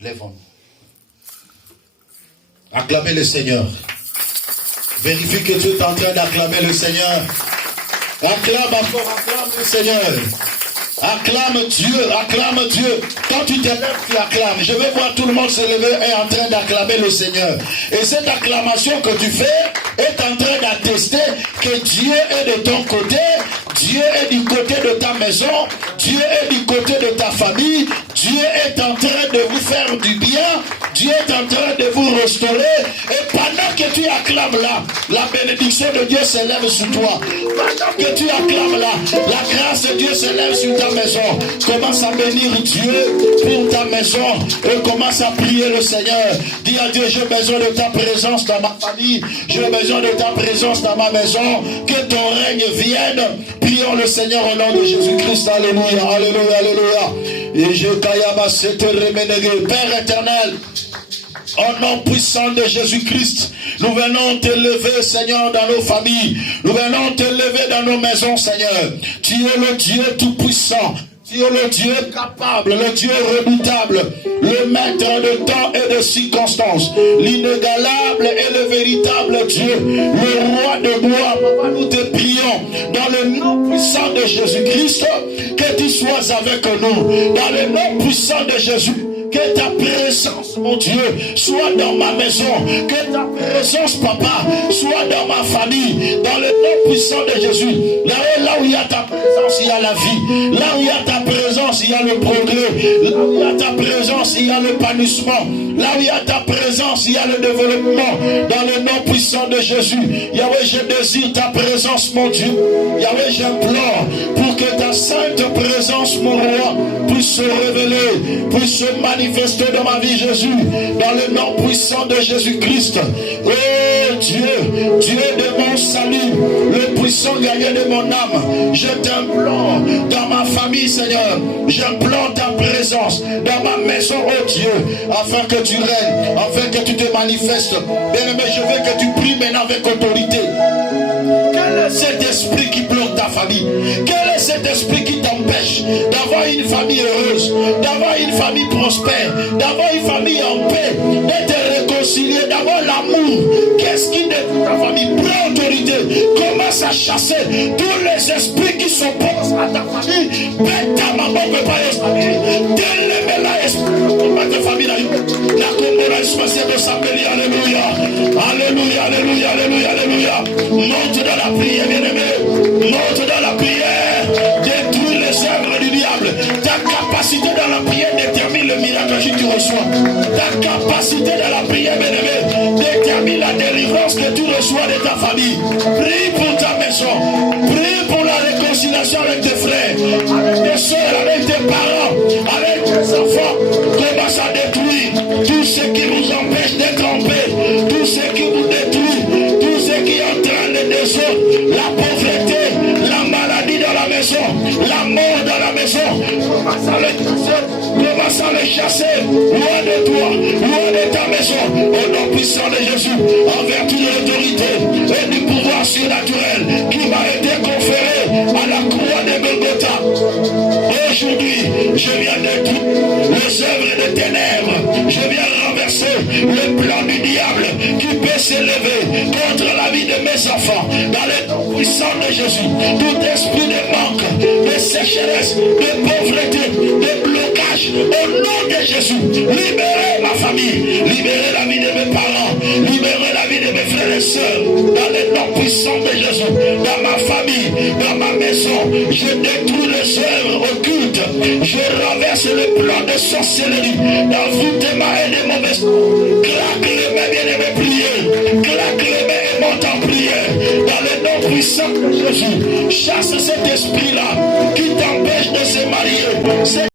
Lèvons-nous. Acclamez le Seigneur. Vérifie que tu es en train d'acclamer le Seigneur. Acclame encore, acclame le Seigneur. Acclame Dieu, acclame Dieu. Quand tu te lèves, tu acclames. Je vais voir tout le monde se lever et en train d'acclamer le Seigneur. Et cette acclamation que tu fais est en train d'attester que Dieu est de ton côté. Dieu est du côté de ta maison. Dieu est du côté de ta famille. Dieu est en train de vous faire du bien. Dieu est en train de vous restaurer. Et pendant que tu acclames là, la bénédiction de Dieu s'élève sur toi. Pendant que tu acclames là, la grâce de Dieu s'élève sur ta maison. Commence à bénir Dieu pour ta maison. Et commence à prier le Seigneur. Dis à Dieu, j'ai besoin de ta présence dans ma famille. J'ai besoin de ta présence dans ma maison. Que ton règne vienne. Prions le Seigneur au nom de Jésus-Christ. Alléluia, alléluia, alléluia. Et je kayama sete remenege. Père éternel, au nom puissant de Jésus-Christ, nous venons te lever, Seigneur, dans nos familles. Nous venons te lever dans nos maisons, Seigneur. Tu es le Dieu tout-puissant. Tu es le Dieu capable, le Dieu redoutable, le maître de temps et de circonstances, l'inégalable et le véritable Dieu, le roi de gloire. Papa, nous te prions dans le nom puissant de Jésus-Christ, que tu sois avec nous, dans le nom puissant de Jésus. Que ta présence, mon Dieu, soit dans ma maison. Que ta présence, papa, soit dans ma famille. Dans le nom puissant de Jésus. Là où il y a ta présence, il y a la vie. Là où il y a ta présence, il y a le progrès. Là où il y a ta présence, il y a l'épanouissement. Là où il y a ta présence, il y a le développement. Dans le nom puissant de Jésus. Yahweh, je désire ta présence, mon Dieu. Yahweh, j'implore pour que ta sainte présence, mon roi, puisse se révéler, puisse se manifester dans ma vie, Jésus, dans le nom puissant de Jésus-Christ. Oh Dieu, Dieu de mon salut, le puissant gardien de mon âme, je t'implore dans ma famille, Seigneur, j'implore ta présence dans ma maison, oh Dieu, afin que tu règnes, afin que tu te manifestes. Bien-aimé, je veux que tu pries maintenant avec autorité. Quel est cet esprit qui bloque ta famille? Quel est cet esprit qui t'empêche d'avoir une famille heureuse, d'avoir une famille prospère, d'avoir une famille en paix, d'être réconcilié, d'avoir l'amour? Qu'est-ce qui détruit ta famille? Prends autorité, commence à chasser tous les esprits qui s'opposent à ta famille. Bête ta maman, papa, délémez-la, esprit de ta famille. La commune spatiale de s'appeler, alléluia, alléluia, alléluia, alléluia, alléluia. Monte dans la prière, bien-aimé, monte dans la prière, détruis les œuvres du diable. Ta capacité dans la prière détermine le miracle que tu reçois. Ta capacité dans la prière, bien-aimé, détermine la délivrance que tu reçois de ta famille. Prie pour ta maison, prie pour la réconciliation avec tes frères, avec tes soeurs, avec tes parents, avec tes enfants. Commence à détruire tout ce qui vous empêche d'être en paix, tout ce qui vous détruit, tout ce qui est en train de descendre, la pauvreté, la maladie dans la maison, la mort dans la maison. Commence à le chasser, commence à le chasser, loin de toi, loin de ta maison, au nom puissant de Jésus, en vertu de l'autorité et du pouvoir surnaturel qui m'a été conféré à la croix de Golgotha. Aujourd'hui, je viens détruire les œuvres des ténèbres, je viens renverser le plan du diable qui peut s'élever contre la vie de mes enfants. Dans le nom puissant de Jésus, tout esprit de manque, de sécheresse, de pauvreté, de blocage, au nom de Jésus, libérez ma famille, libérez la vie de mes parents, libérez la vie de mes frères et sœurs. Dans le nom puissant de Jésus, dans ma famille, dans ma maison, je détruis les œuvres occultes, je renverse le plan de sorcellerie, d'envoûtement et de mauvaise. Claque les mains, bien-aimés, priez, claque les mains et monte en prière. Dans le nom puissant de Jésus, chasse cet esprit-là qui t'empêche de se marier.